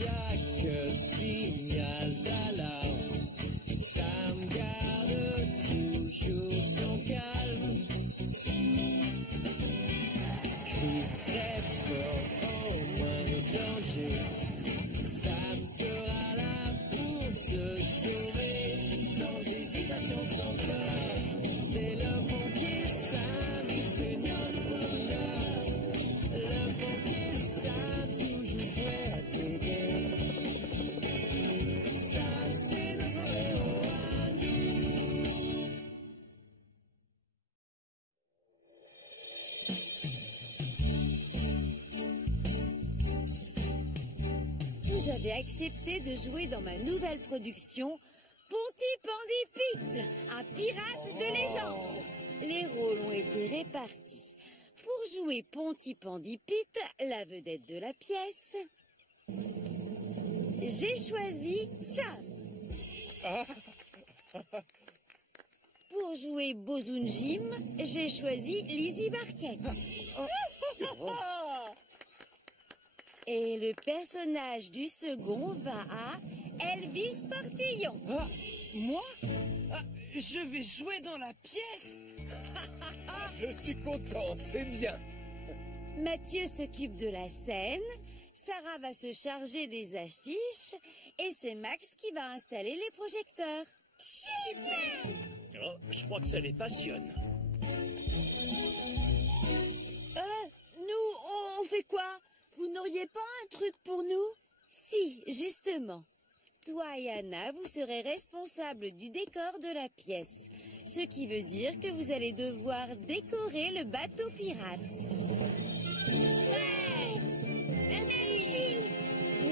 chaque signal d'alarme, ça me garde toujours son calme. Crie très fort au moindre danger, ça me sera là pour te sauver. Sans hésitation, sans peur, c'est le pompier Sam qui fait notre bonheur. Le pompier Sam, toujours prêt à t'aider. Sam, c'est notre héros à nous. Vous avez accepté de jouer dans ma nouvelle production Ponty Pandy Pete, un pirate de légende. Les rôles ont été répartis. Pour jouer Ponty Pandy Pete, la vedette de la pièce, j'ai choisi Sam. Pour jouer Bozoun Jim, j'ai choisi Lizzie Barquette. Et le personnage du second va à Elvis Portillon. Ah, moi? Ah, je vais jouer dans la pièce. Je suis content, c'est bien. Mathieu s'occupe de la scène, Sarah va se charger des affiches et c'est Max qui va installer les projecteurs. Super! Oh, je crois que ça les passionne. Nous, on fait quoi? Vous n'auriez pas un truc pour nous? Si, justement. Toi et Anna, vous serez responsables du décor de la pièce. Ce qui veut dire que vous allez devoir décorer le bateau pirate. Chouette! Merci!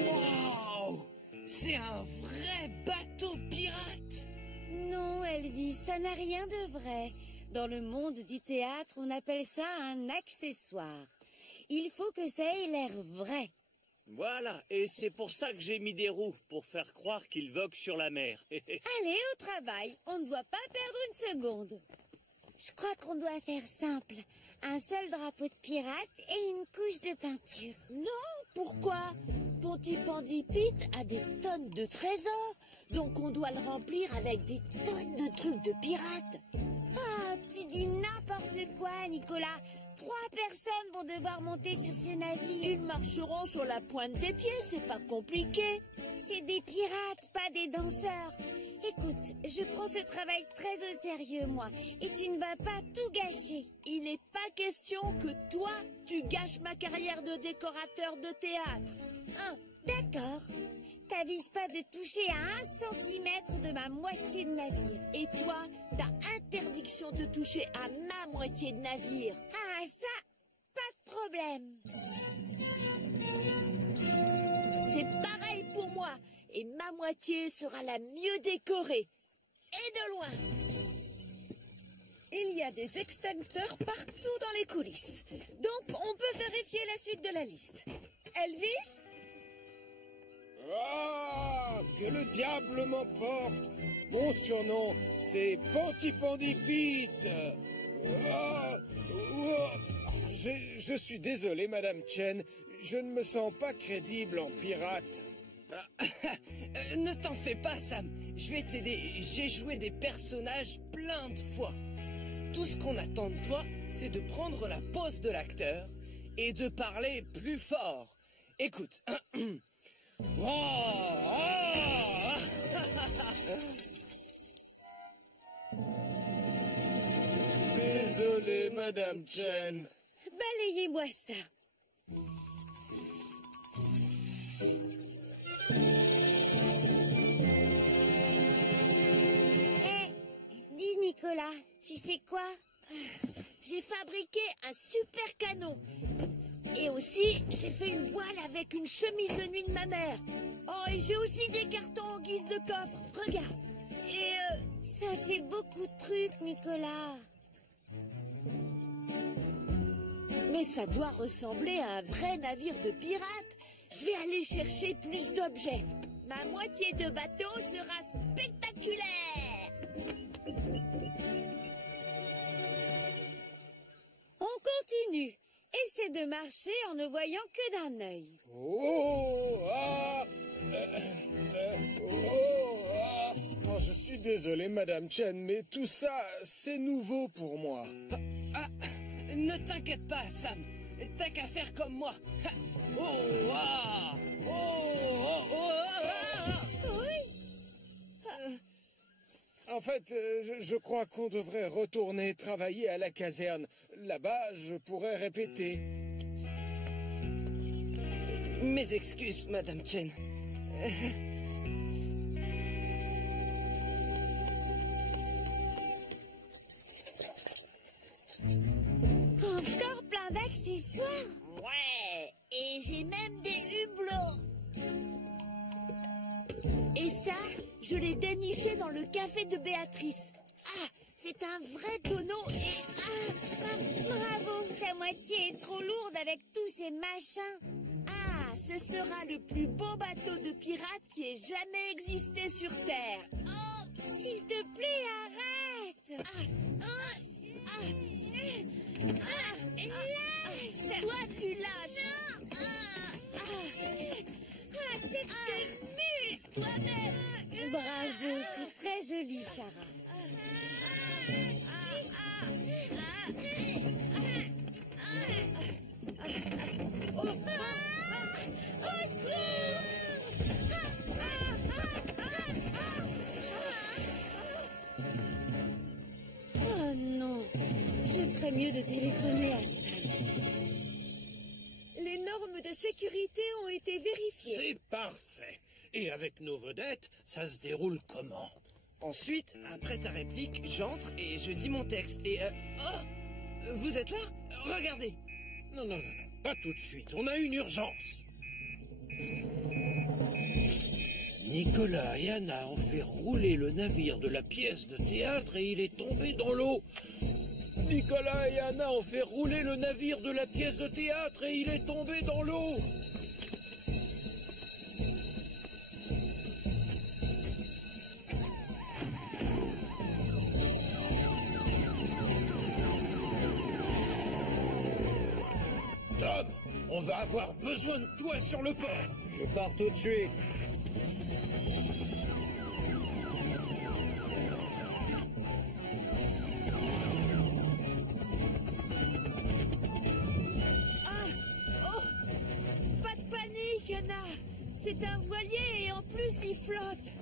Waouh! C'est un vrai bateau pirate! Non, Elvis, ça n'a rien de vrai. Dans le monde du théâtre, on appelle ça un accessoire. Il faut que ça ait l'air vrai. Voilà, et c'est pour ça que j'ai mis des roues, pour faire croire qu'il vogue sur la mer. Allez, au travail, on ne doit pas perdre une seconde. Je crois qu'on doit faire simple. Un seul drapeau de pirate et une couche de peinture. Non, pourquoi? Ponty Pandy Pete a des tonnes de trésors, donc on doit le remplir avec des tonnes de trucs de pirates. Ah, tu dis n'importe quoi, Nicolas. 3 personnes vont devoir monter sur ce navire. Ils marcheront sur la pointe des pieds, c'est pas compliqué. C'est des pirates, pas des danseurs. Écoute, je prends ce travail très au sérieux, moi, et tu ne vas pas tout gâcher. Il n'est pas question que toi, tu gâches ma carrière de décorateur de théâtre. D'accord. T'avises pas de toucher à 1 centimètre de ma moitié de navire. Et toi, t'as interdiction de toucher à ma moitié de navire. Ah, ça, pas de problème. C'est pareil pour moi. Et ma moitié sera la mieux décorée. Et de loin. Il y a des extincteurs partout dans les coulisses. Donc, on peut vérifier la suite de la liste. Elvis? Ah, que le diable m'emporte. Mon surnom, c'est Ponty Pandy Pete. Ah, je suis désolé, Madame Chen. Je ne me sens pas crédible en pirate. Ne t'en fais pas, Sam. Je vais t'aider. J'ai joué des personnages plein de fois. Tout ce qu'on attend de toi, c'est de prendre la pose de l'acteur et de parler plus fort. Écoute. Désolé, Madame Chen. Balayez-moi ça. Dis Nicolas, tu fais quoi? J'ai fabriqué un super canon. Et aussi, j'ai fait une voile avec une chemise de nuit de ma mère. Oh, et j'ai aussi des cartons en guise de coffre. Regarde. Et ça fait beaucoup de trucs, Nicolas. Mais ça doit ressembler à un vrai navire de pirates. Je vais aller chercher plus d'objets. Ma moitié de bateau sera spectaculaire. On continue. essaie de marcher en ne voyant que d'un œil. Oh, ah, Oh, je suis désolé, Madame Chen, mais tout ça, c'est nouveau pour moi. Ah, ne t'inquiète pas, Sam. T'as qu'à faire comme moi. Ha. Oh, ah, oh, oh, oh, ah, ah. En fait, je crois qu'on devrait retourner travailler à la caserne. Là-bas, je pourrais répéter. Mes excuses, Madame Chen. Encore plein d'accessoires. Ouais, et j'ai même des hublots. Et ça, je l'ai déniché dans le café de Béatrice. Ah, c'est un vrai tonneau et... Bravo, ta moitié est trop lourde avec tous ces machins. Ah, ce sera le plus beau bateau de pirate qui ait jamais existé sur Terre. Oh, s'il te plaît, arrête. Lâche. Toi, tu lâches. Tête de mule. Toi-même. Bravo, c'est très joli, Sarah. Au secours! Oh non, je ferais mieux de téléphoner à Sam. Les normes de sécurité ont été vérifiées. C'est parfait. Et avec nos vedettes, ça se déroule comment? Ensuite, après ta réplique, j'entre et je dis mon texte. Et oh, vous êtes là? Regardez. Non, non, non, non, pas tout de suite. On a une urgence. Nicolas et Anna ont fait rouler le navire de la pièce de théâtre et il est tombé dans l'eau. Nicolas et Anna ont fait rouler le navire de la pièce de théâtre et il est tombé dans l'eau. Tom, on va avoir besoin de toi sur le port. Je pars tout de suite. Pas de panique, Anna. C'est un voilier et en plus il flotte.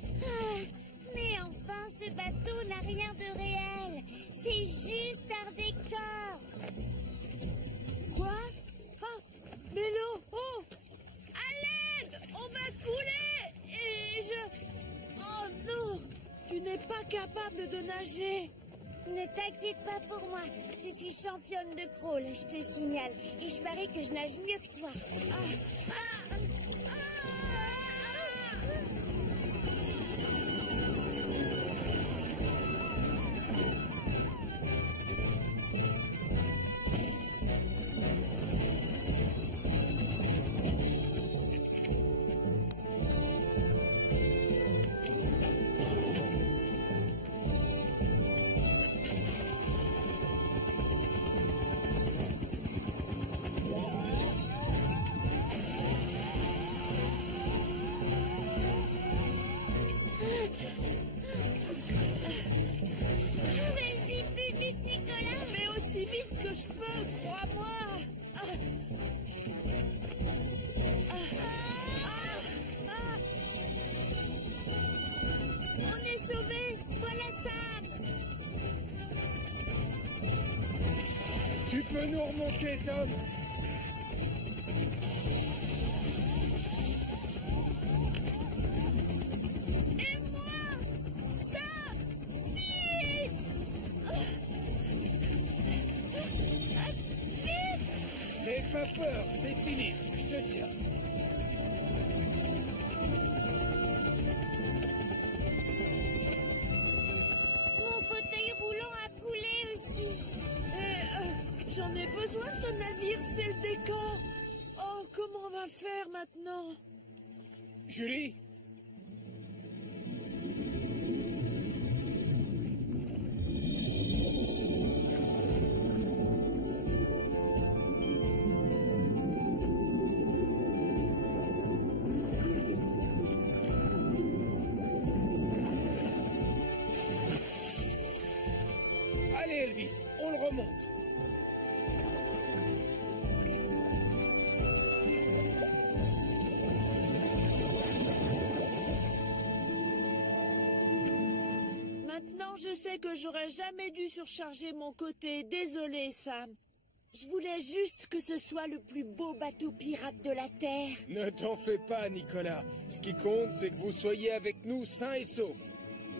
Mais enfin, ce bateau n'a rien de réel. C'est juste un décor. Quoi? Ah, mais l'eau. Oh, à l'aide. On va couler. Et je... Oh non. Tu n'es pas capable de nager. Ne t'inquiète pas pour moi. Je suis championne de crawl, je te signale. Et je parie que je nage mieux que toi. Vas-y, plus vite, Nicolas. Je vais aussi vite que je peux, crois-moi. On est sauvés. Voilà Sam. Tu peux nous remonter, Tom? Et moi. Sam. Vite. N'aie pas peur, c'est fini. Je te tiens. Mon fauteuil roulant a coulé aussi. J'en ai besoin de ce navire, c'est le décor. Oh, comment on va faire maintenant? Julie? remonte. Maintenant, je sais que j'aurais jamais dû surcharger mon côté. Désolé, Sam. Je voulais juste que ce soit le plus beau bateau pirate de la Terre. Ne t'en fais pas, Nicolas. Ce qui compte, c'est que vous soyez avec nous sains et saufs.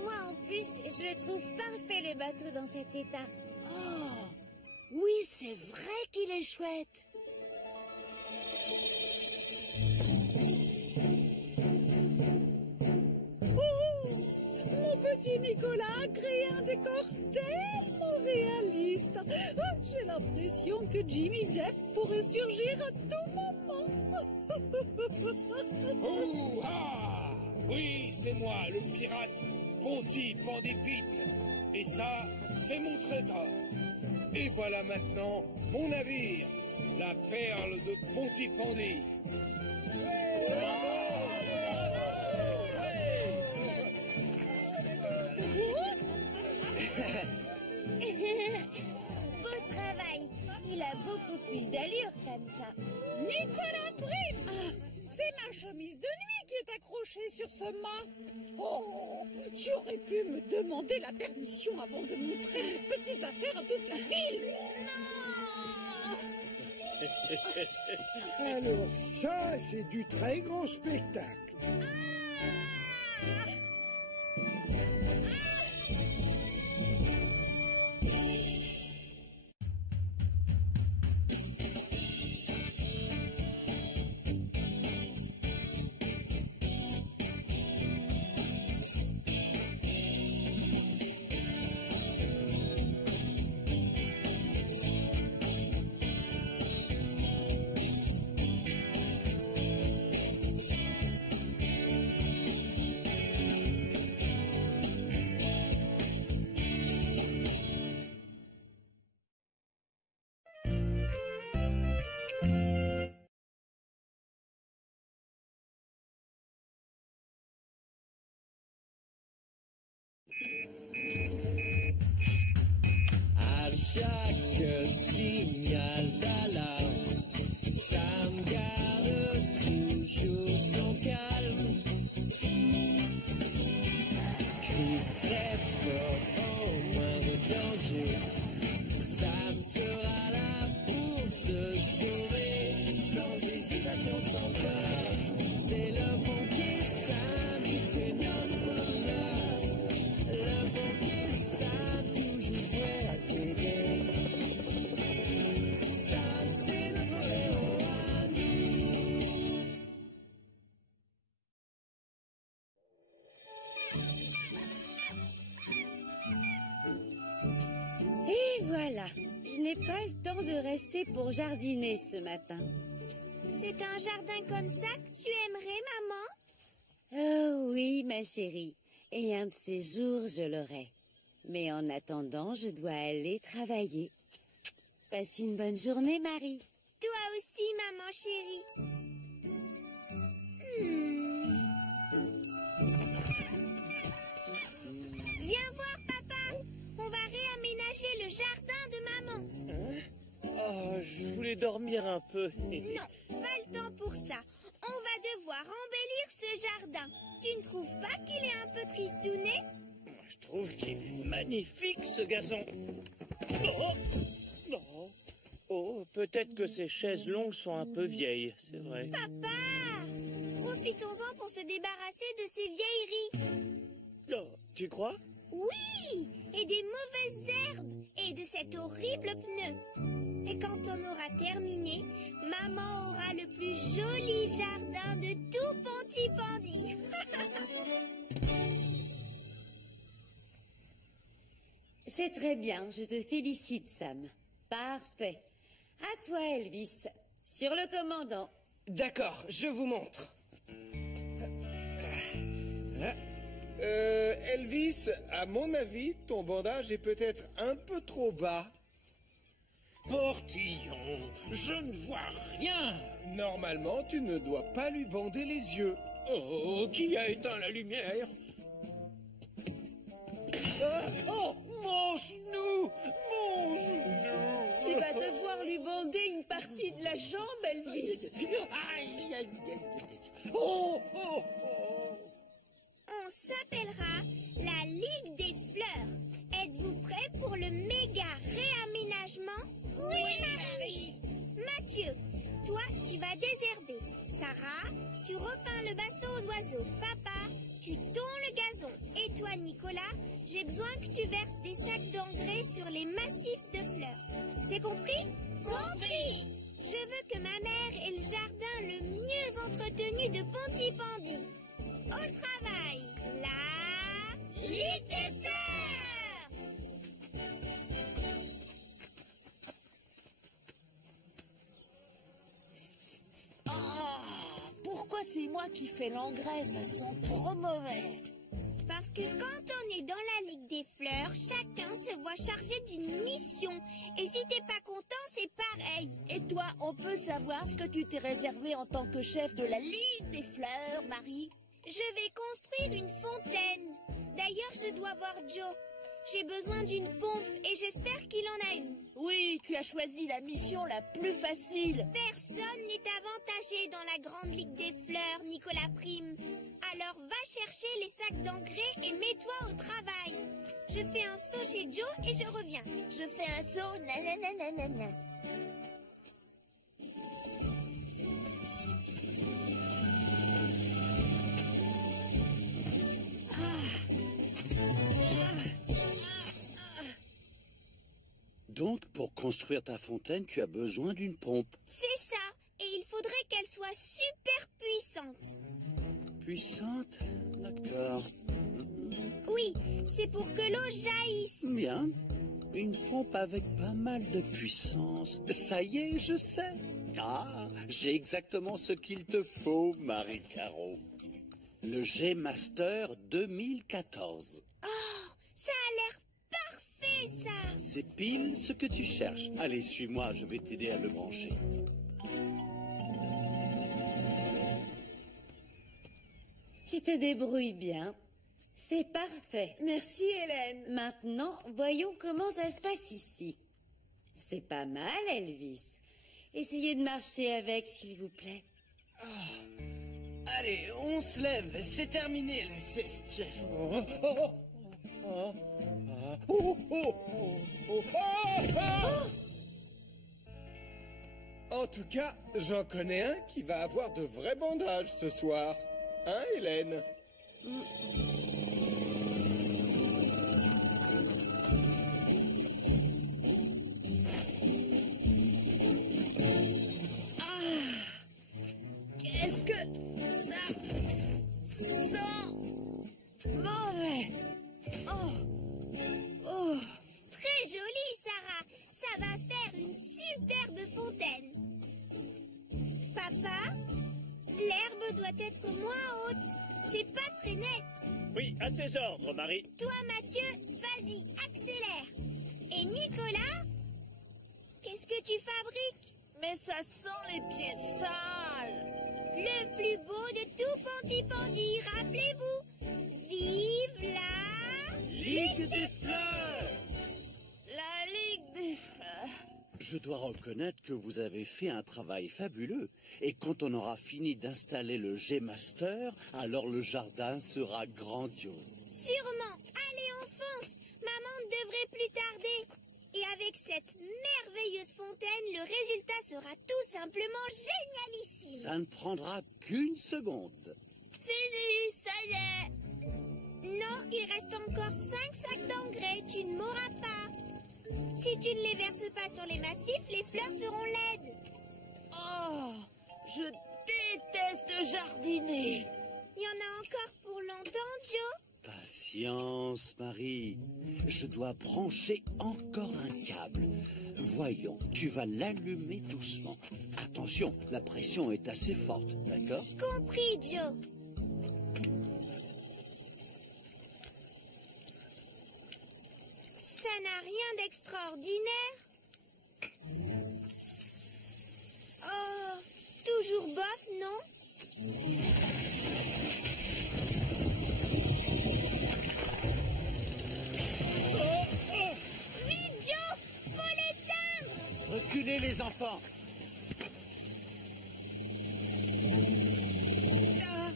Moi, en plus, je le trouve parfait, le bateau, dans cet état. Oh, oui, c'est vrai qu'il est chouette. Mon petit Nicolas a créé un décor tellement réaliste. Oh, j'ai l'impression que Jimmy Depp pourrait surgir à tout moment. Oh, ah! Oui, c'est moi, le pirate Pontypandipite. Et ça, c'est mon trésor. Et voilà maintenant mon navire, la perle de Pontypandie. Beau travail. Il a beaucoup plus d'allure comme ça. Nicolas Prime, c'est ma chemise de nuit qui est accrochée sur ce mât. Oh, tu aurais pu me demander la permission avant de montrer mes petites affaires à toute la ville. Alors ça, c'est du très grand spectacle. À chaque signal d'alarme, Sam garde toujours son calme. Crie très fort au moindre danger. Sam sera là pour te sauver, sans hésitation, sans peur. C'est le pompier Sam qui fait notre bonheur. Le pompier Sam, toujours prêt à t'aider. Sam, c'est notre héros à nous. Et voilà. Je n'ai pas le temps de rester pour jardiner ce matin. C'est un jardin comme ça que tu aimerais, maman? Oh oui, ma chérie. Et un de ces jours, je l'aurai. Mais en attendant, je dois aller travailler. Passe une bonne journée, Marie. Toi aussi, maman chérie. Viens voir, papa. On va réaménager le jardin de maman. Oh, je voulais dormir un peu. Non, pas le temps pour ça. On va devoir embellir ce jardin. Tu ne trouves pas qu'il est un peu tristouné? Je trouve qu'il est magnifique, ce gazon. Oh, oh, oh, peut-être que ces chaises longues sont un peu vieilles, c'est vrai. Papa! Profitons-en pour se débarrasser de ces vieilleries. Oh, tu crois? Oui! Et des mauvaises herbes. Et de cet horrible pneu. Et quand on aura terminé, maman aura le plus joli jardin de tout Pontypandie. C'est très bien, je te félicite, Sam. Parfait. À toi, Elvis. Sur le commandant. D'accord, je vous montre. Elvis, à mon avis, ton bandage est peut-être un peu trop bas. Portillon, je ne vois rien. Normalement, tu ne dois pas lui bander les yeux. Oh, qui a éteint la lumière? Oh, mon genou! Mon Tu vas devoir lui bander une partie de la jambe, Elvis. Aïe, aïe, aïe, aïe. Oh, oh, oh. On s'appellera la Ligue des Fleurs. Êtes-vous prêts pour le méga réaménagement? Oui, Marie. Mathieu, toi, tu vas désherber. Sarah, tu repeins le bassin aux oiseaux. Papa, tu tonds le gazon. Et toi, Nicolas, j'ai besoin que tu verses des sacs d'engrais sur les massifs de fleurs. C'est compris? Compris. Je veux que ma mère ait le jardin le mieux entretenu de Pontypandy. Au travail, la Ligue des Fleurs! Pourquoi c'est moi qui fais l'engrais? Ça sent trop mauvais. Parce que quand on est dans la Ligue des Fleurs, chacun se voit chargé d'une mission. Et si t'es pas content, c'est pareil. Et toi, on peut savoir ce que tu t'es réservé en tant que chef de la Ligue des Fleurs, Marie? Je vais construire une fontaine. D'ailleurs, je dois voir Joe. J'ai besoin d'une pompe et j'espère qu'il en a une. Oui, tu as choisi la mission la plus facile. Personne n'est avantagé dans la grande Ligue des Fleurs, Nicolas Prime. Alors va chercher les sacs d'engrais et mets-toi au travail. Je fais un saut chez Joe et je reviens. Je fais un saut, nanananana. Donc, pour construire ta fontaine, tu as besoin d'une pompe. C'est ça. Et il faudrait qu'elle soit super puissante. Puissante? D'accord. Oui, c'est pour que l'eau jaillisse. Bien. Une pompe avec pas mal de puissance. Ça y est, je sais. Ah, j'ai exactement ce qu'il te faut, Marie-Caro. Le G-Master 2014. Oh, ça a l'air parfait, ça. C'est pile ce que tu cherches. Allez, suis-moi, je vais t'aider à le brancher. Tu te débrouilles bien. C'est parfait. Merci, Hélène. Maintenant, voyons comment ça se passe ici. C'est pas mal, Elvis. Essayez de marcher avec, s'il vous plaît. Allez, on se lève. C'est terminé la sieste, chef. En tout cas, j'en connais un qui va avoir de vrais bandages ce soir. Hein, Hélène? Qu'est-ce que ça sent mauvais? Oh. Très joli, Sarah. Ça va faire une superbe fontaine. Papa, l'herbe doit être moins haute. C'est pas très net. Oui, à tes ordres, Marie. Toi, Mathieu, vas-y, accélère. Et Nicolas, qu'est-ce que tu fabriques? Mais ça sent les pieds sales. Le plus beau de tout Pontypandy, rappelez-vous. Vive la Ligue des Fleurs! La Ligue des Fleurs. Je dois reconnaître que vous avez fait un travail fabuleux. Et quand on aura fini d'installer le G-Master, alors le jardin sera grandiose. Sûrement. Allez, on fonce. Maman ne devrait plus tarder. Et avec cette merveilleuse fontaine, le résultat sera tout simplement génialissime. Ça ne prendra qu'une seconde. Fini, ça y est. Non, il reste encore 5 sacs d'engrais. Tu ne m'auras pas. Si tu ne les verses pas sur les massifs, les fleurs seront laides. Oh, je déteste jardiner. Il y en a encore pour longtemps, Joe? Patience, Marie. Je dois brancher encore un câble. Voyons, tu vas l'allumer doucement. Attention, la pression est assez forte, d'accord? Compris, Joe. Ça n'a rien d'extraordinaire. Oh, toujours bof, non? Vite, Joe! Faut l'éteindre! enfants. Ah!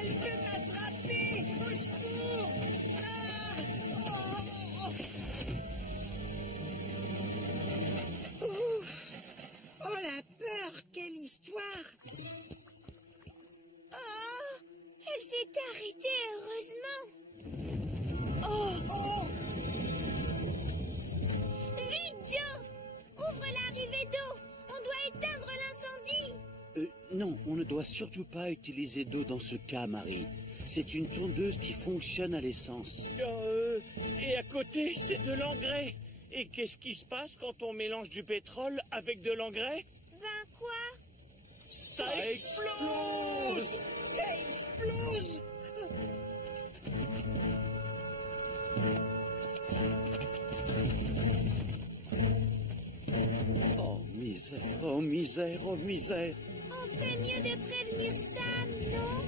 Elle veut m'attraper! Au secours! Ah! Oh! Ouf! Oh la peur! Quelle histoire! Oh, elle s'est arrêtée, heureusement. Oh! Oh! Vite, Joe! Ouvre l'arrivée d'eau. On doit éteindre l'incendie. Non, on ne doit surtout pas utiliser d'eau dans ce cas, Marie. C'est une tondeuse qui fonctionne à l'essence. Et à côté, c'est de l'engrais. Et qu'est-ce qui se passe quand on mélange du pétrole avec de l'engrais? Ben quoi? Ça explose! Ça explose! Oh misère, oh misère, oh misère. On ferait mieux de prévenir Sam, non?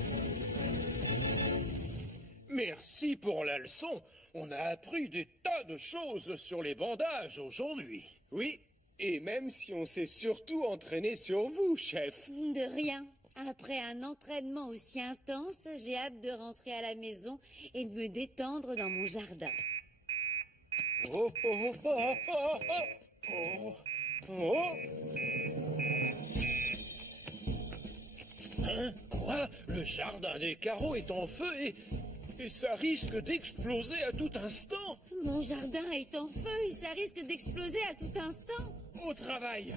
Merci pour la leçon. On a appris des tas de choses sur les bandages aujourd'hui. Oui, et même si on s'est surtout entraîné sur vous, chef. De rien. Après un entraînement aussi intense, j'ai hâte de rentrer à la maison et de me détendre dans mon jardin. Oh, oh, oh, oh, oh, oh, oh, oh. Hein? Quoi? Le jardin des carreaux est en feu et ça risque d'exploser à tout instant. Mon jardin est en feu et ça risque d'exploser à tout instant. Au travail!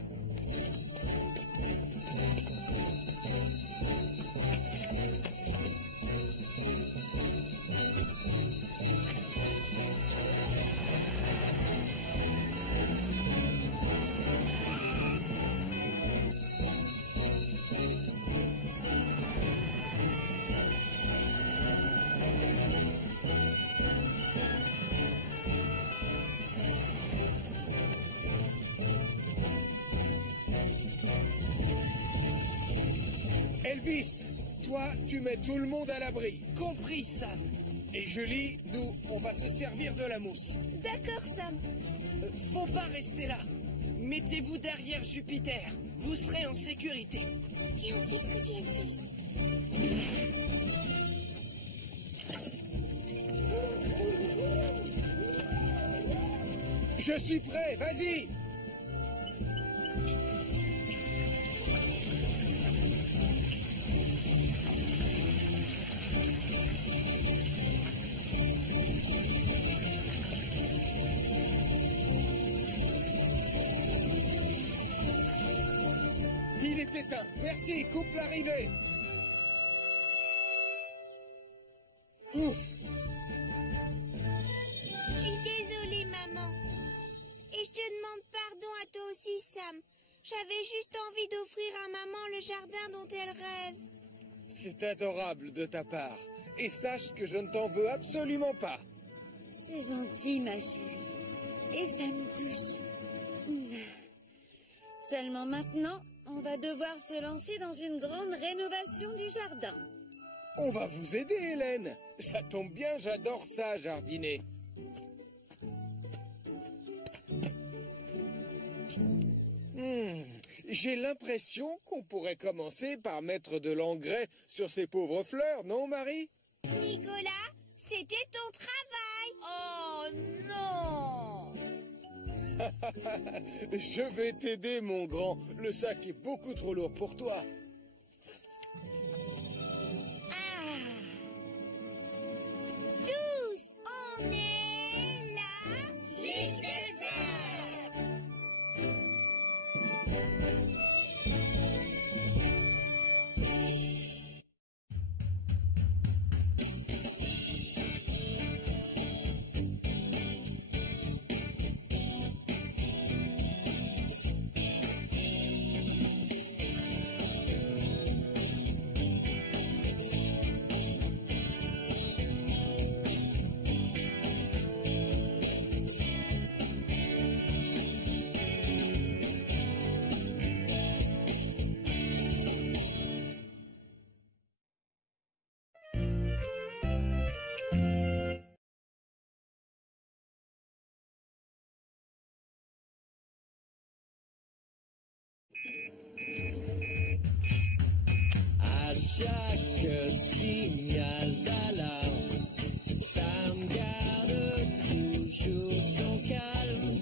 Elvis, toi, tu mets tout le monde à l'abri. Compris, Sam. Et Julie, nous, on va se servir de la mousse. D'accord, Sam. Faut pas rester là. Mettez-vous derrière Jupiter. Vous serez en sécurité. Viens, on fait ce que dit Elvis. Je suis prêt, vas-y. Il est éteint. Merci, coupe l'arrivée. Ouf. Je suis désolée, maman. Et je te demande pardon à toi aussi, Sam. J'avais juste envie d'offrir à maman le jardin dont elle rêve. C'est adorable de ta part. Et sache que je ne t'en veux absolument pas. C'est gentil, ma chérie. Et ça me touche. Seulement maintenant, on va devoir se lancer dans une grande rénovation du jardin. On va vous aider, Hélène. Ça tombe bien, j'adore ça, jardiner. J'ai l'impression qu'on pourrait commencer par mettre de l'engrais sur ces pauvres fleurs, non, Marie? Nicolas, c'était ton travail. Oh non! Je vais t'aider, mon grand. Le sac est beaucoup trop lourd pour toi. Tous, on est là. Ligue des fleurs. chaque signal d'alarme, ça me garde toujours son calme.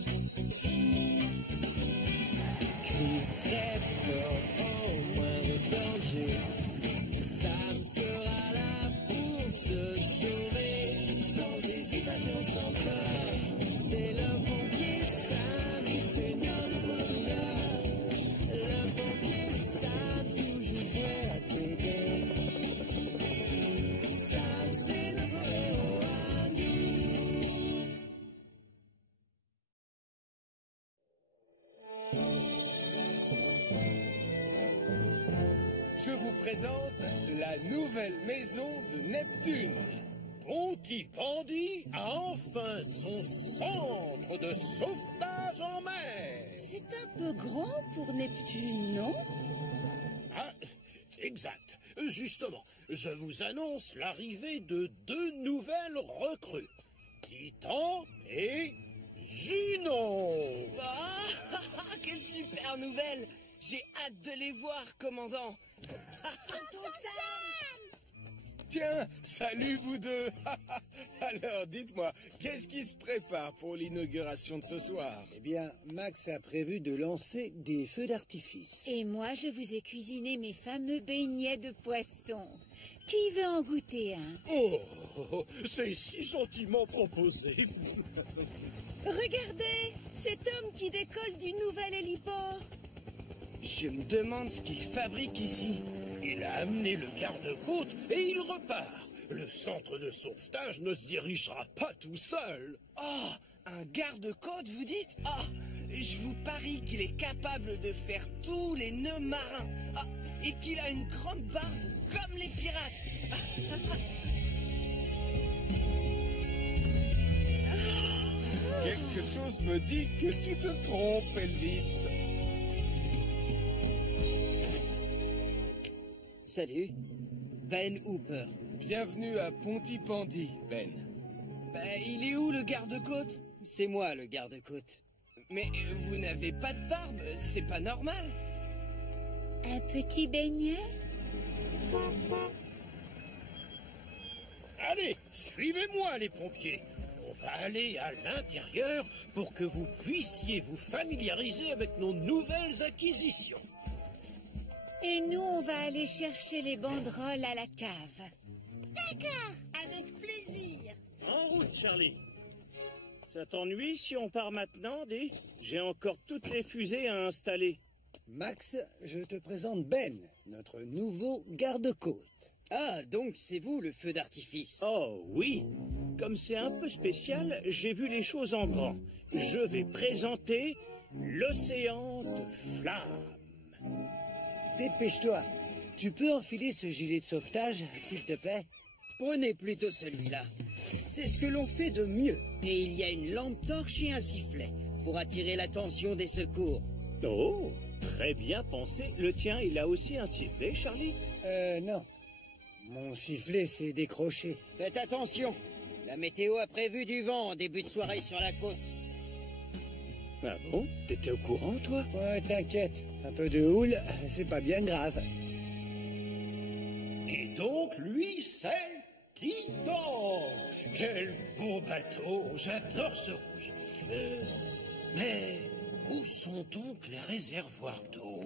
Crie très fort au moindre danger, Sam sera là pour te sauver, sans hésitation, sans peur. C'est le pompier Sam qui fait notre bonheur. Le pompier Sam, toujours prêt à t'aider. Sam, c'est notre héros à nous. Je vous présente la nouvelle maison de Neptune. Pontypandy a enfin son centre de sauvetage en mer. C'est un peu grand pour Neptune, non? Ah, exact. Justement, je vous annonce l'arrivée de 2 nouvelles recrues. Titan et Junon. Ah, quelle super nouvelle! J'ai hâte de les voir, commandant. Tiens, salut vous deux. Alors, dites-moi, qu'est-ce qui se prépare pour l'inauguration de ce soir? Eh bien, Max a prévu de lancer des feux d'artifice. Et moi, je vous ai cuisiné mes fameux beignets de poisson. Qui veut en goûter un? Oh, c'est si gentiment proposé. Regardez, cet homme qui décolle du nouvel héliport. Je me demande ce qu'ils fabriquent ici. Il a amené le garde-côte et il repart. Le centre de sauvetage ne se dirigera pas tout seul. Oh, un garde-côte, vous dites? Oh, je vous parie qu'il est capable de faire tous les nœuds marins. Ah, et qu'il a une grande barbe comme les pirates. Quelque chose me dit que tu te trompes, Elvis. Salut, Ben Hooper. Bienvenue à Pontypandy, Ben. Il est où le garde-côte? C'est moi le garde-côte. Mais vous n'avez pas de barbe, c'est pas normal. Un petit beignet? Allez, suivez-moi les pompiers. On va aller à l'intérieur pour que vous puissiez vous familiariser avec nos nouvelles acquisitions. Et nous, on va aller chercher les banderoles à la cave. D'accord, avec plaisir. En route, Charlie. Ça t'ennuie si on part maintenant, dis? J'ai encore toutes les fusées à installer. Max, je te présente Ben, notre nouveau garde-côte. Ah, donc c'est vous le feu d'artifice. Oh oui. Comme c'est un peu spécial, j'ai vu les choses en grand. Je vais présenter l'océan de flammes. Dépêche-toi. Tu peux enfiler ce gilet de sauvetage, s'il te plaît? Prenez plutôt celui-là. C'est ce que l'on fait de mieux. Et il y a une lampe torche et un sifflet pour attirer l'attention des secours. Oh, très bien pensé. Le tien, il a aussi un sifflet, Charlie? Non. Mon sifflet s'est décroché. Faites attention. La météo a prévu du vent en début de soirée sur la côte. Ah bon? T'étais au courant, toi? Ouais, t'inquiète. Un peu de houle, c'est pas bien grave. Et donc, lui, c'est Titan. Quel beau bateau. J'adore ce rouge. Mais où sont donc les réservoirs d'eau?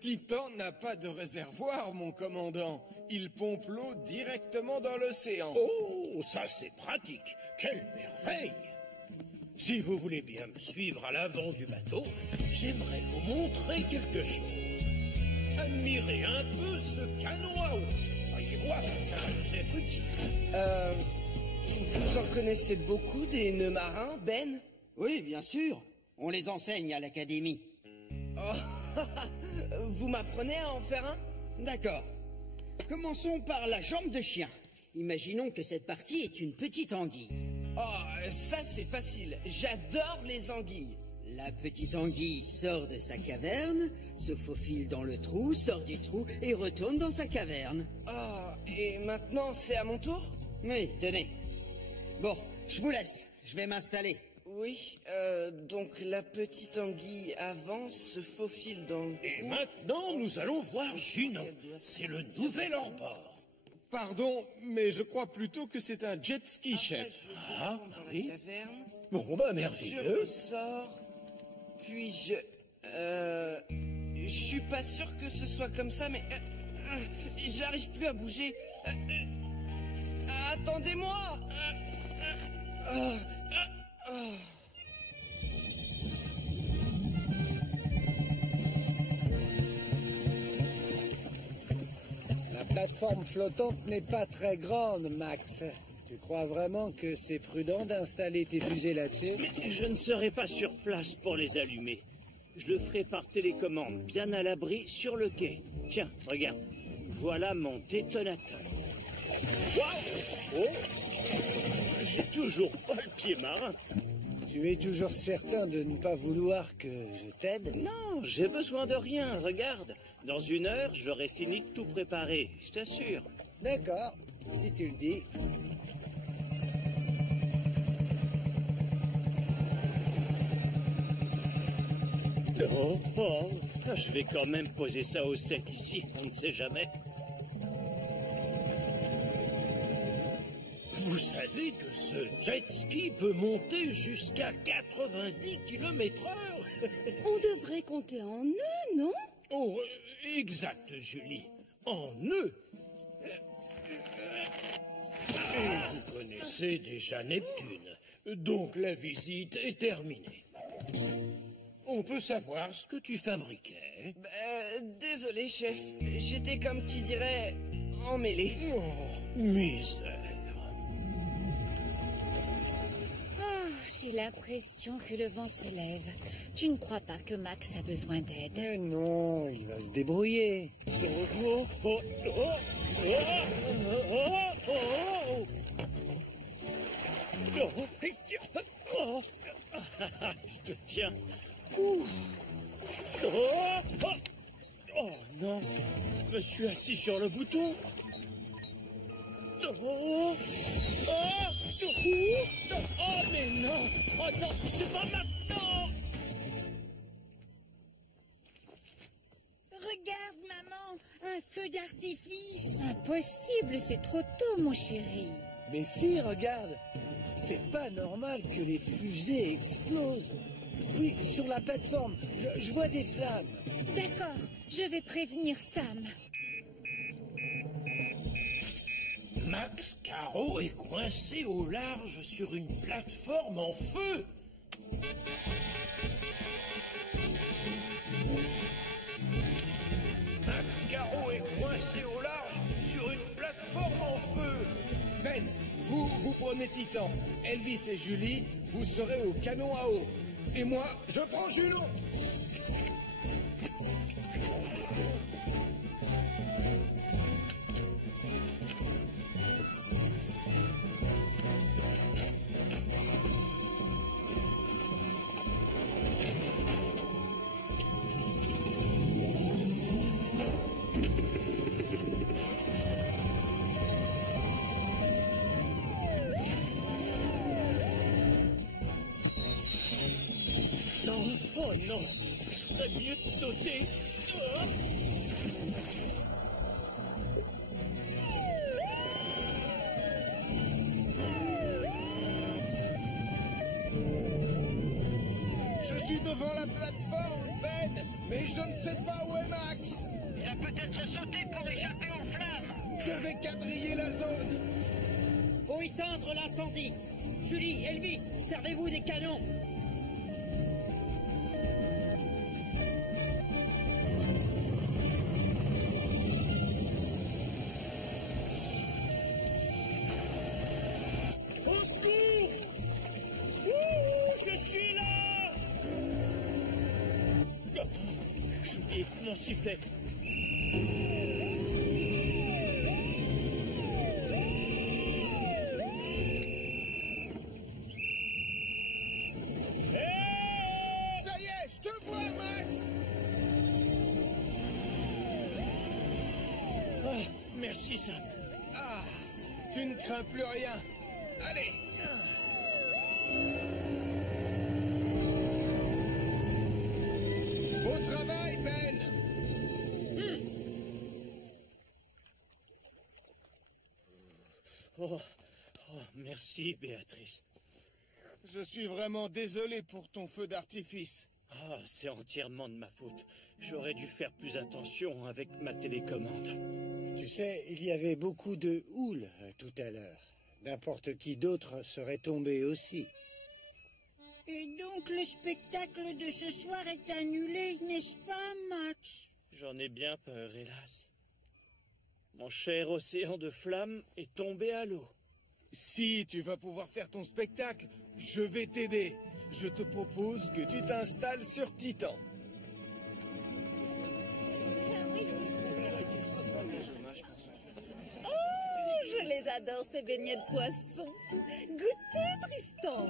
Titan n'a pas de réservoir, mon commandant. Il pompe l'eau directement dans l'océan. Oh, ça c'est pratique. Quelle merveille! Si vous voulez bien me suivre à l'avant du bateau, j'aimerais vous montrer quelque chose. Admirez un peu ce canot à eau. Croyez-moi, ça va nous être utile. Vous en connaissez beaucoup des nœuds marins, Ben? Oui, bien sûr. On les enseigne à l'académie. Oh, vous m'apprenez à en faire un? D'accord. Commençons par la jambe de chien. Imaginons que cette partie est une petite anguille. Oh, ça c'est facile. J'adore les anguilles. La petite anguille sort de sa caverne, se faufile dans le trou, sort du trou et retourne dans sa caverne. Oh, et maintenant c'est à mon tour? Oui, tenez. Bon, je vous laisse. Je vais m'installer. Oui, donc la petite anguille avance, se faufile dans le Et trou. maintenant, nous allons voir Junon. C'est le nouvel hors-bord. Pardon, mais je crois plutôt que c'est un jet ski, chef. Ah, Dans la oui. caverne, Bon, bah, je merveilleux. ressors, puis je suis pas sûr que ce soit comme ça, mais j'arrive plus à bouger. Attendez-moi. La plateforme flottante n'est pas très grande, Max. Tu crois vraiment que c'est prudent d'installer tes fusées là-dessus? Mais je ne serai pas sur place pour les allumer. Je le ferai par télécommande, bien à l'abri, sur le quai. Tiens, regarde. Voilà mon détonateur. Waouh! Oh! J'ai toujours pas le pied marin. Tu es toujours certain de ne pas vouloir que je t'aide? Non, j'ai besoin de rien, regarde. Dans 1 heure, j'aurai fini de tout préparer, je t'assure. D'accord, si tu le dis. Oh, je vais quand même poser ça au sec ici, on ne sait jamais. Vous savez que ce jet ski peut monter jusqu'à 90 km/h. On devrait compter en nœuds, non? Oh, exact, Julie. En nœuds. Et vous connaissez déjà Neptune. Donc la visite est terminée. On peut savoir ce que tu fabriquais? Désolé, chef. J'étais comme qui dirait emmêlé. Oh, misère. J'ai l'impression que le vent se lève. Tu ne crois pas que Max a besoin d'aide? Mais non, il va se débrouiller. Je te tiens. Oh non, je me suis assis sur le bouton. Oh mais non. Oh non, c'est pas maintenant. Regarde, maman, un feu d'artifice. Impossible, c'est trop tôt, mon chéri. Mais si, regarde, c'est pas normal que les fusées explosent. Oui, sur la plateforme, je vois des flammes. D'accord, je vais prévenir Sam. Max Caro est coincé au large sur une plateforme en feu. Max Caro est coincé au large sur une plateforme en feu. Ben, vous prenez Titan. Elvis et Julie, vous serez au canon à eau. Et moi, je prends Junon. Non, oh non, je ferais mieux de sauter. Je suis devant la plateforme, Ben, mais je ne sais pas où est Max. Il a peut-être sauté pour échapper aux flammes. Je vais quadriller la zone. Faut éteindre l'incendie. Julie, Elvis, servez-vous des canons. Au secours! Ouh, je suis là! Oh, j'ai oublié mon sifflet. Ça y est, je te vois, Max. Ah, merci, Sam. Ah, tu ne crains plus rien. Allez. Merci, Béatrice. Je suis vraiment désolé pour ton feu d'artifice. Ah, c'est entièrement de ma faute. J'aurais dû faire plus attention avec ma télécommande. Tu sais, il y avait beaucoup de houle tout à l'heure. N'importe qui d'autre serait tombé aussi. Et donc le spectacle de ce soir est annulé, n'est-ce pas, Max? J'en ai bien peur, hélas. Mon cher océan de flammes est tombé à l'eau. Si tu vas pouvoir faire ton spectacle, je vais t'aider. Je te propose que tu t'installes sur Titan. Je les adore, ces beignets de poisson. Goûtez, Tristan.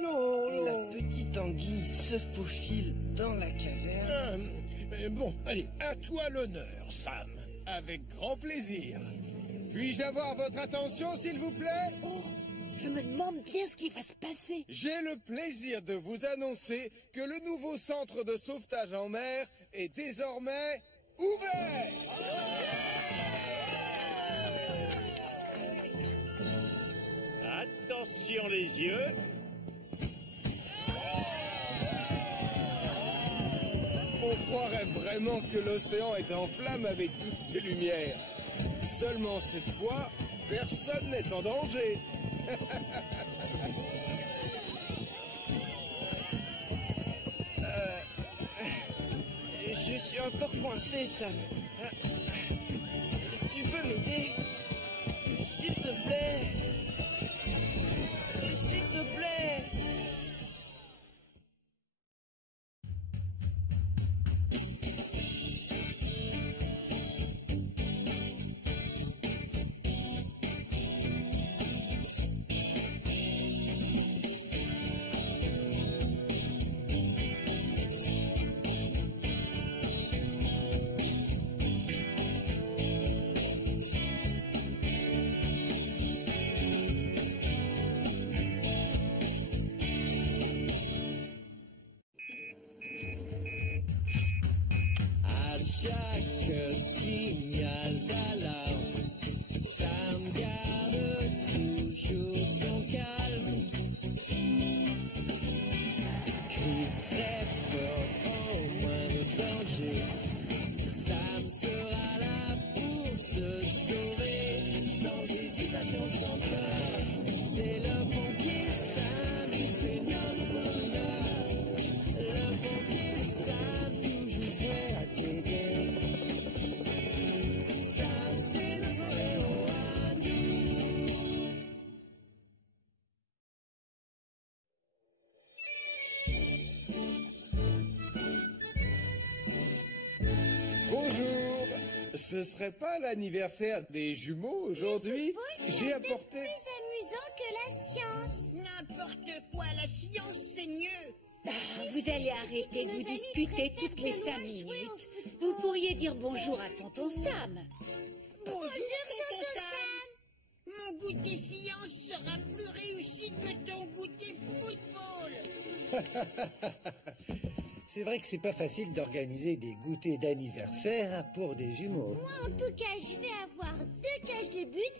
Non. La petite anguille se faufile dans la caverne. Bon, allez, à toi l'honneur, Sam. Avec grand plaisir. Puis-je avoir votre attention, s'il vous plaît? Je me demande bien ce qui va se passer. J'ai le plaisir de vous annoncer que le nouveau centre de sauvetage en mer est désormais ouvert. Attention les yeux. On croirait vraiment que l'océan est en flammes avec toutes ces lumières. Seulement cette fois, personne n'est en danger. Je suis encore coincé, Sam. Tu peux m'aider? S'il te plaît. S'il te plaît. Chaque signal d'alarme, Sam garde toujours son calme. Crie très fort au moindre danger, Sam sera là pour te sauver. Sans hésitation, sans peur, c'est le pompier Sam, il fait notre bonheur. Le pompier Sam, toujours prêt à t'aider. Bonjour. Ce serait pas l'anniversaire des jumeaux aujourd'hui? J'ai apporté... Plus amusant que la science. N'importe quoi, la science c'est mieux. Vous allez arrêter de vous disputer toutes les 5 minutes. Vous pourriez dire bonjour à tonton Sam. Bonjour, tonton Sam. Mon goûter science sera plus réussi que ton goûter football. C'est vrai que c'est pas facile d'organiser des goûters d'anniversaire pour des jumeaux. Moi, en tout cas, je vais avoir 2 cages de but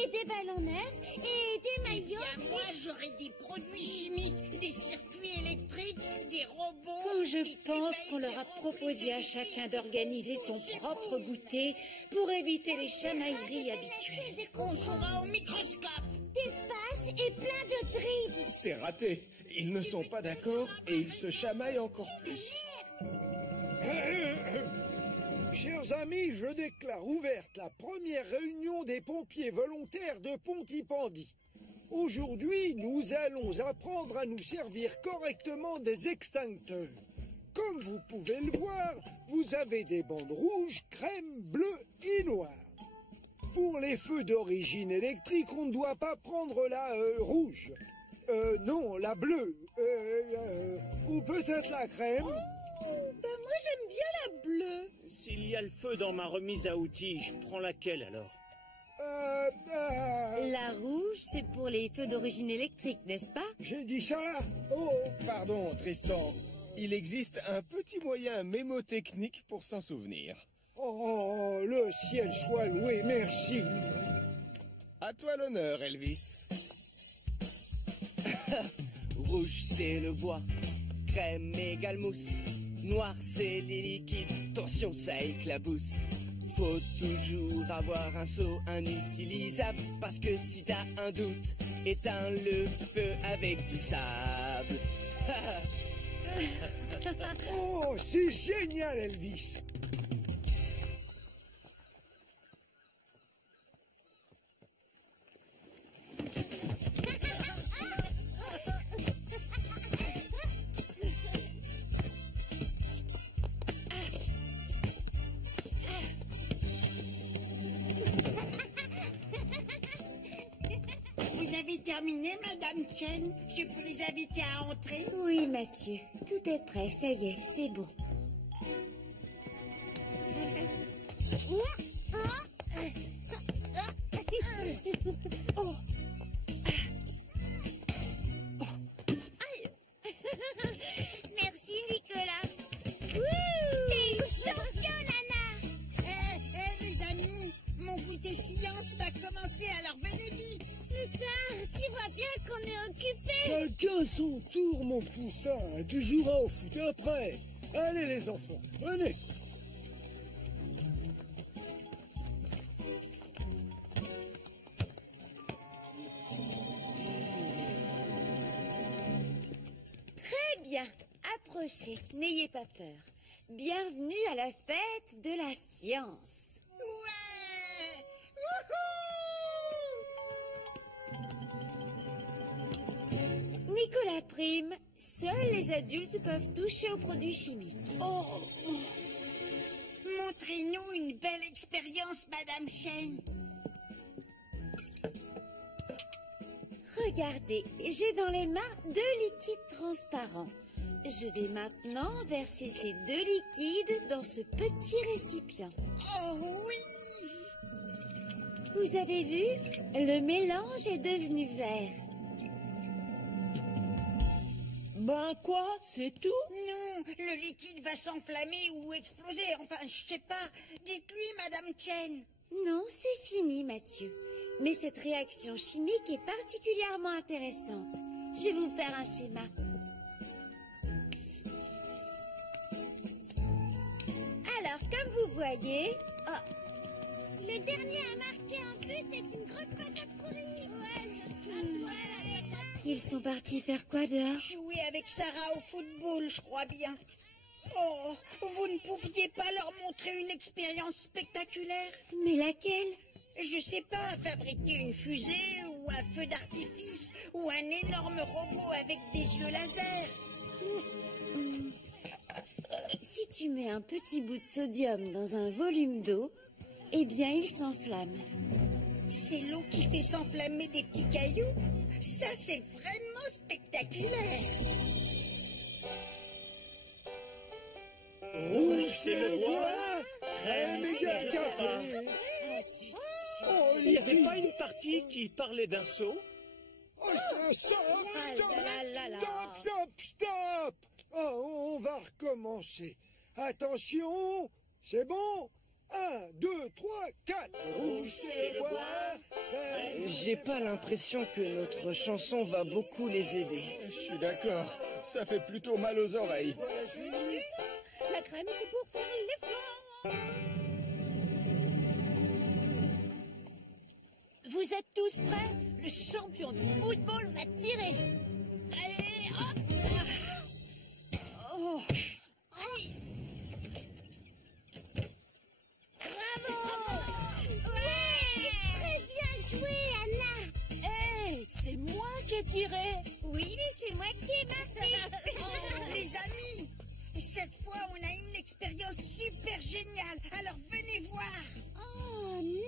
et des ballons neufs et des maillots. Moi, j'aurai des produits chimiques, des circuits électriques, des robots. Quand je pense qu'on leur a proposé à chacun d'organiser son propre goûter pour éviter les chamailleries habituelles. On jouera au microscope. Des passes et plein de dribbles. C'est raté. Ils ne sont pas d'accord et ils se chamaillent encore plus. Chers amis, je déclare ouverte la première réunion des pompiers volontaires de Pontypandy. Aujourd'hui, nous allons apprendre à nous servir correctement des extincteurs. Comme vous pouvez le voir, vous avez des bandes rouges, crème, bleues et noires. Pour les feux d'origine électrique, on ne doit pas prendre la rouge. Non, la bleue. Ou peut-être la crème. Moi, j'aime bien la bleue. S'il y a le feu dans ma remise à outils, je prends laquelle alors? La rouge, c'est pour les feux d'origine électrique, n'est-ce pas? J'ai dit ça là. Oh, pardon, Tristan. Il existe un petit moyen mémotechnique pour s'en souvenir. Oh, le ciel soit loué, merci. À toi l'honneur, Elvis. Rouge c'est le bois, crème égale mousse, noir c'est les liquides, tension ça éclabousse. Faut toujours avoir un seau inutilisable, parce que si t'as un doute, éteins le feu avec du sable. Oh, c'est génial, Elvis. Vous avez terminé, Madame Chen? Je peux les inviter à entrer? Oui, Mathieu, tout est prêt, ça y est, c'est bon. Oh. Merci, Nicolas. T'es une championne, Anna. Les amis, mon goûter science va commencer, alors venez vite. Plus tard, tu vois bien qu'on est occupé. Chacun son tour, mon poussin. Tu joueras au foot après. Allez, les enfants, venez. Très bien, approchez, n'ayez pas peur. Bienvenue à la fête de la science. Ouais. Nicolas Prime, seuls les adultes peuvent toucher aux produits chimiques. Oh. Montrez-nous une belle expérience, Madame Chen. Regardez, j'ai dans les mains 2 liquides transparents. Je vais maintenant verser ces 2 liquides dans ce petit récipient. Oh oui! Vous avez vu? Le mélange est devenu vert. Ben quoi? C'est tout? Non, le liquide va s'enflammer ou exploser. Enfin, je sais pas. Dites-lui, Madame Chen. Non, c'est fini, Mathieu. Mais cette réaction chimique est particulièrement intéressante. Je vais vous faire un schéma. Alors, comme vous voyez... Oh, Le dernier à marquer un but est une grosse patate pourrie. Ouais, ce sera toi, la ils sont partis faire quoi dehors? Jouer avec Sarah au football, je crois bien. Oh, vous ne pouviez pas leur montrer une expérience spectaculaire? Mais laquelle? Je sais pas, fabriquer une fusée ou un feu d'artifice ou un énorme robot avec des yeux laser. Si tu mets un petit bout de sodium dans un volume d'eau, eh bien il s'enflamme. C'est l'eau qui fait s'enflammer des petits cailloux? Ça, c'est vraiment spectaculaire. Rouge, c'est le bois. Crème égale café. Oh, Il n'y avait pas une partie qui parlait d'un seau? Oh, stop. Oh, on va recommencer. Attention, c'est bon? 1, 2, 3, 4. Rouge, c'est le bois. J'ai pas l'impression que notre chanson va beaucoup les aider. Je suis d'accord. Ça fait plutôt mal aux oreilles. La crème, c'est pour faire les flancs. Vous êtes tous prêts? Le champion du football va tirer. Allez, hop! Oh. Allez. Bravo! Ouais! Très bien joué, Anna! C'est moi qui ai tiré. Oui, mais c'est moi qui ai marqué! Oh, les amis, cette fois, on a une expérience super géniale. Alors venez voir. Oh non!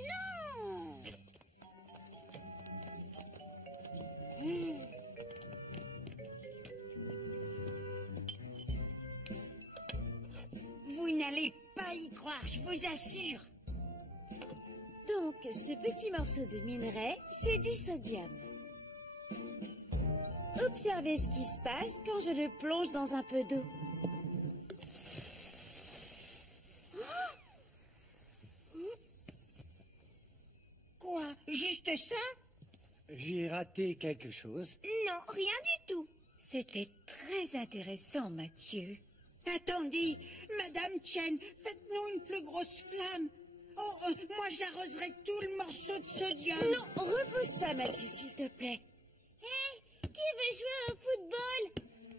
Vous n'allez pas y croire, je vous assure. Donc, ce petit morceau de minerai, c'est du sodium. Observez ce qui se passe quand je le plonge dans un peu d'eau. Quoi? Juste ça? J'ai raté quelque chose. Non, rien du tout. C'était très intéressant, Mathieu. Attendez, Madame Chen, faites-nous une plus grosse flamme. Oh, moi j'arroserai tout le morceau de sodium. Non, repousse ça, Mathieu, s'il te plaît. Hé, qui veut jouer au football?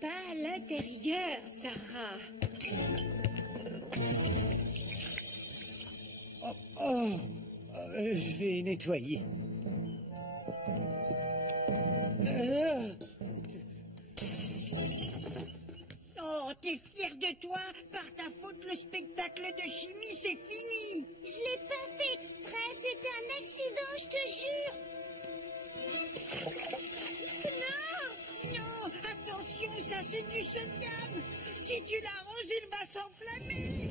Pas à l'intérieur, Sarah. Je vais nettoyer. Oh, t'es fier de toi? Par ta faute, le spectacle de chimie, c'est fini. Je l'ai pas fait exprès, c'était un accident, je te jure. Non, non, attention, ça c'est du sodium. Si tu l'arroses, il va s'enflammer.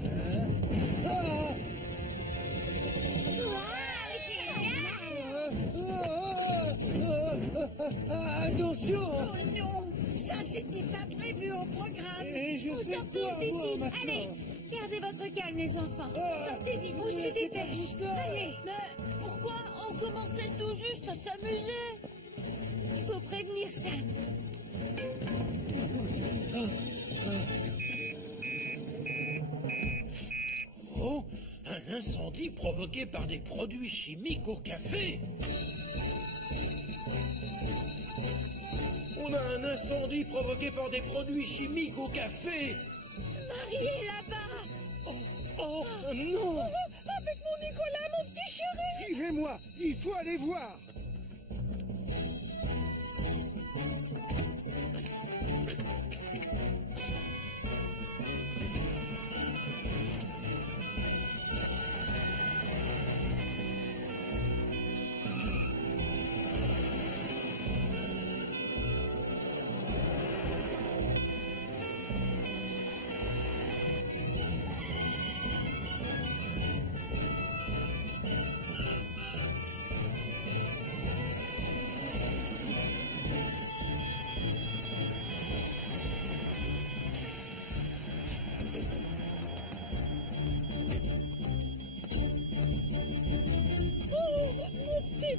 Attention! Oh non, ça c'était pas prévu au programme. Et je On fais sort quoi, tous d'ici. moi, maintenant? Allez, gardez votre calme, les enfants. Sortez vite, on se dépêche. Allez, Mais pourquoi on commençait tout juste à s'amuser? il faut prévenir Sam. Oh, un incendie provoqué par des produits chimiques au café. On a un incendie provoqué par des produits chimiques au café. Marie est là-bas. Oh non! Avec mon Nicolas, mon petit chéri. Suivez-moi, il faut aller voir.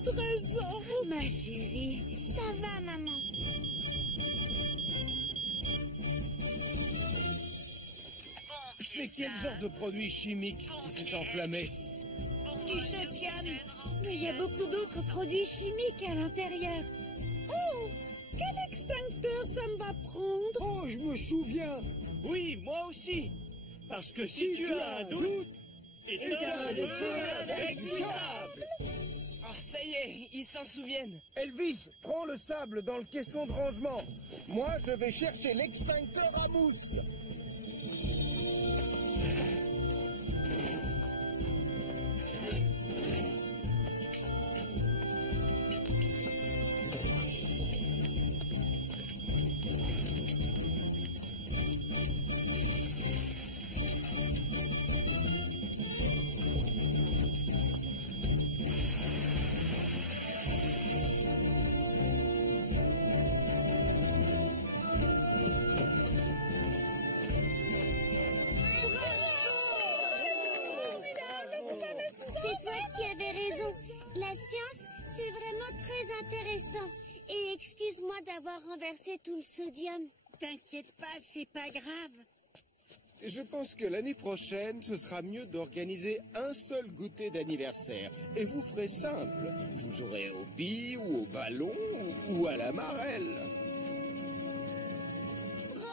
Trésor. Ma chérie. Ça va, maman. C'est quel genre de produit chimique qui s'est enflammé? Du sodium. Mais il y a beaucoup d'autres produits chimiques à l'intérieur. Oh, quel extincteur ça me va prendre? Oh, je me souviens. Oui, moi aussi. Parce que si tu as un doute, éteins le feu avec du sable. Ah, ça y est, ils s'en souviennent. Elvis, prends le sable dans le caisson de rangement. Moi, je vais chercher l'extincteur à mousse. C'est toi qui avais raison. La science, c'est vraiment très intéressant. Et excuse-moi d'avoir renversé tout le sodium. T'inquiète pas, c'est pas grave. Je pense que l'année prochaine, ce sera mieux d'organiser un seul goûter d'anniversaire. Et vous ferez simple. Vous jouerez aux billes ou au ballon ou à la marelle. Promis.